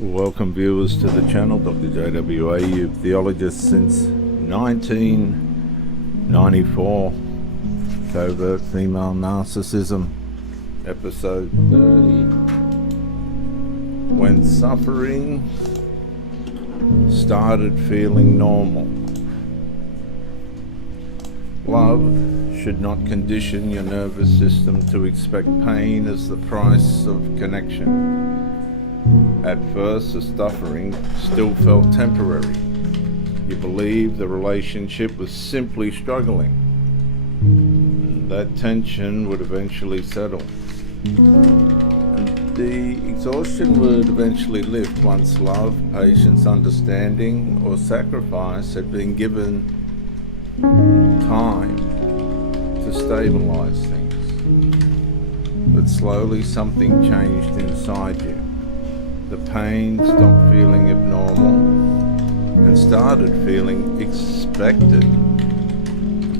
Welcome viewers to the channel, Dr. JWA, theologist since 1994, Covert Female Narcissism, episode 30, when suffering started feeling normal. Love should not condition your nervous system to expect pain as the price of connection. At first, the suffering still felt temporary. You believed the relationship was simply struggling. That tension would eventually settle. And the exhaustion would eventually lift once love, patience, understanding, or sacrifice had been given time to stabilize things. But slowly something changed inside you. The pain stopped feeling abnormal and started feeling expected.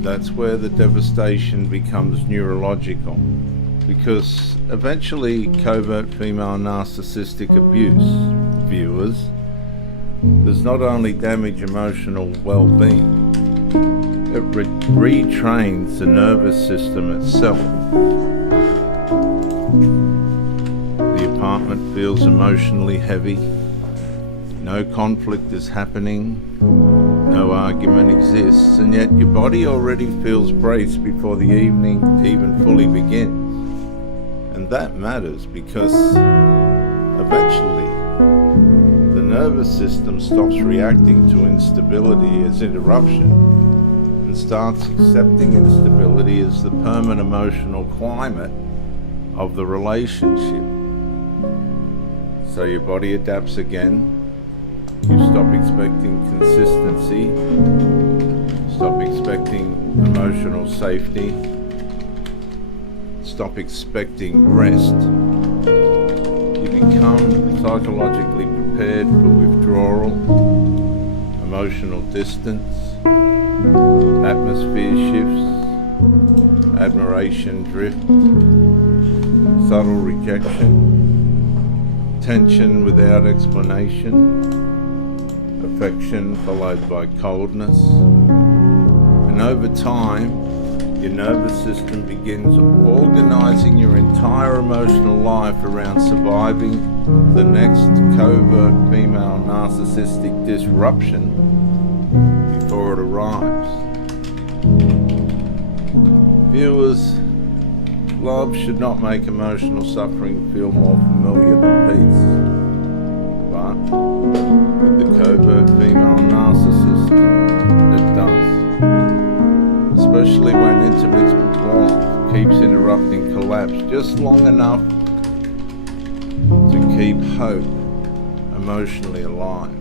That's where the devastation becomes neurological, because eventually covert female narcissistic abuse, viewers, does not only damage emotional well-being, it retrains the nervous system itself. The apartment feels emotionally heavy. No conflict is happening. No argument exists, and yet your body already feels braced before the evening even fully begins. And that matters because eventually the nervous system stops reacting to instability as interruption and starts accepting instability as the permanent emotional climate of the relationship. So your body adapts again. You stop expecting consistency, stop expecting emotional safety, stop expecting rest. You become psychologically prepared for withdrawal, emotional distance, atmosphere shifts, admiration drift, subtle rejection, tension without explanation, affection followed by coldness. And over time, your nervous system begins organizing your entire emotional life around surviving the next covert female narcissistic disruption before it arrives. Viewers, love should not make emotional suffering feel more familiar than peace. But with the covert female narcissist, it does. Especially when intermittent warmth keeps interrupting collapse just long enough to keep hope emotionally alive.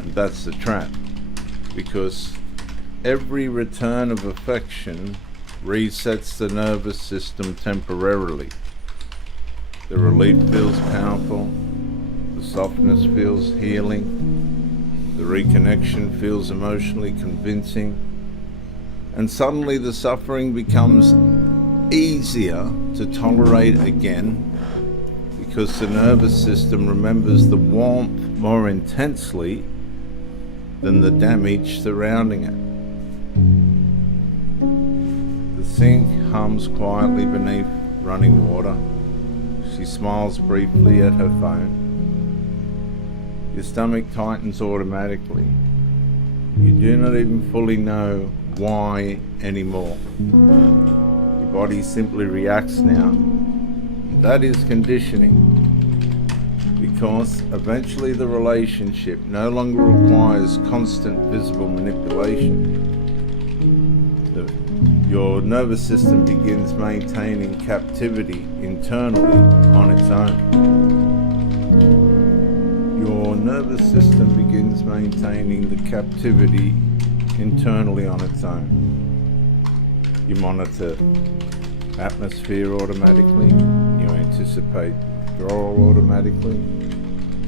And that's the trap, because every return of affection resets the nervous system temporarily. The relief feels powerful, the softness feels healing, the reconnection feels emotionally convincing, and suddenly the suffering becomes easier to tolerate again, because the nervous system remembers the warmth more intensely than the damage surrounding it. The sink hums quietly beneath running water. She smiles briefly at her phone. Your stomach tightens automatically. You do not even fully know why anymore. Your body simply reacts now. That is conditioning, because eventually the relationship no longer requires constant visible manipulation. Your nervous system begins maintaining captivity internally on its own. Your nervous system begins maintaining the captivity internally on its own. You monitor atmosphere automatically. You anticipate withdrawal automatically.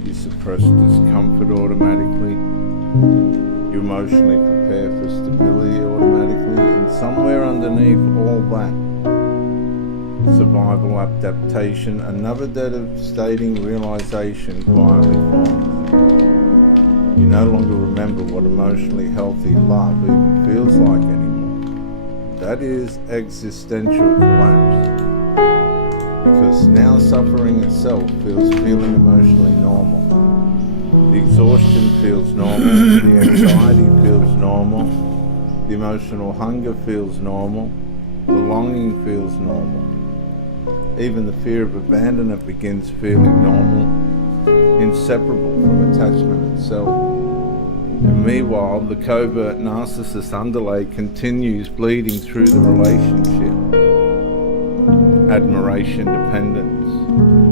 You suppress discomfort automatically. You emotionally prepare for stability automatically. And somewhere underneath all that, survival adaptation, another devastating realization quietly forms. You no longer remember what emotionally healthy love even feels like anymore. That is existential collapse. Because now suffering itself feels emotionally normal. The exhaustion feels normal, the anxiety feels normal, the emotional hunger feels normal, the longing feels normal. Even the fear of abandonment begins feeling normal, inseparable from attachment itself. And meanwhile, the covert narcissist underlay continues bleeding through the relationship. Admiration dependence,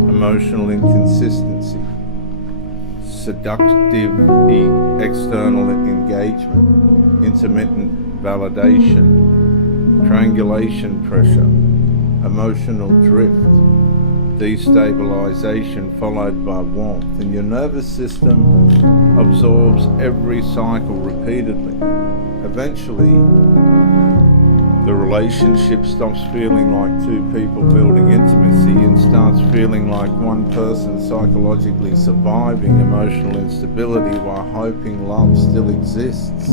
emotional inconsistency, seductive external engagement, intermittent validation, triangulation pressure, emotional drift, destabilization followed by warmth, and your nervous system absorbs every cycle repeatedly. Eventually, the relationship stops feeling like two people building intimacy and starts feeling like one person psychologically surviving emotional instability while hoping love still exists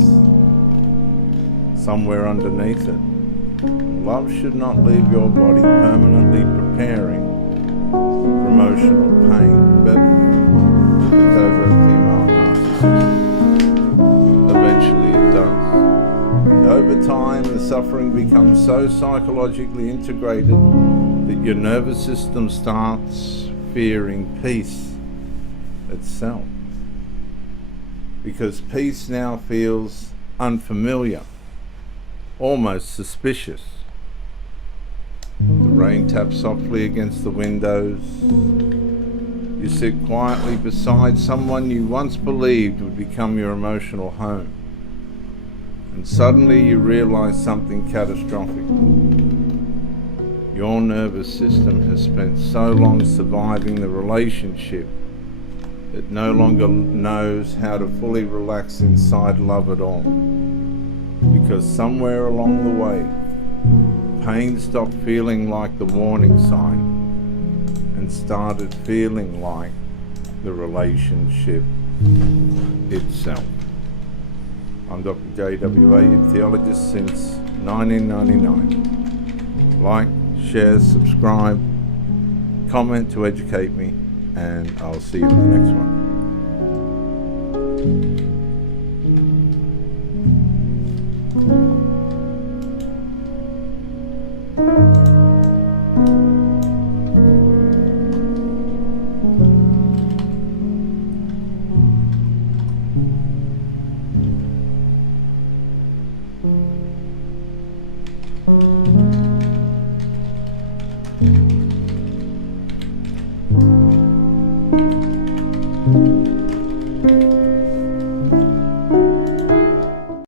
somewhere underneath it. Love should not leave your body permanently preparing for emotional pain, but the covert female narcissist, eventually it does. And over time, the suffering becomes so psychologically integrated that your nervous system starts fearing peace itself. Because peace now feels unfamiliar, almost suspicious. The rain taps softly against the windows. You sit quietly beside someone you once believed would become your emotional home. And suddenly you realize something catastrophic. Your nervous system has spent so long surviving the relationship it no longer knows how to fully relax inside love at all. Because somewhere along the way, pain stopped feeling like the warning sign and started feeling like the relationship itself. I'm Dr. JWA, theologist since 1999. Like, share, subscribe, comment to educate me, and I'll see you in the next one.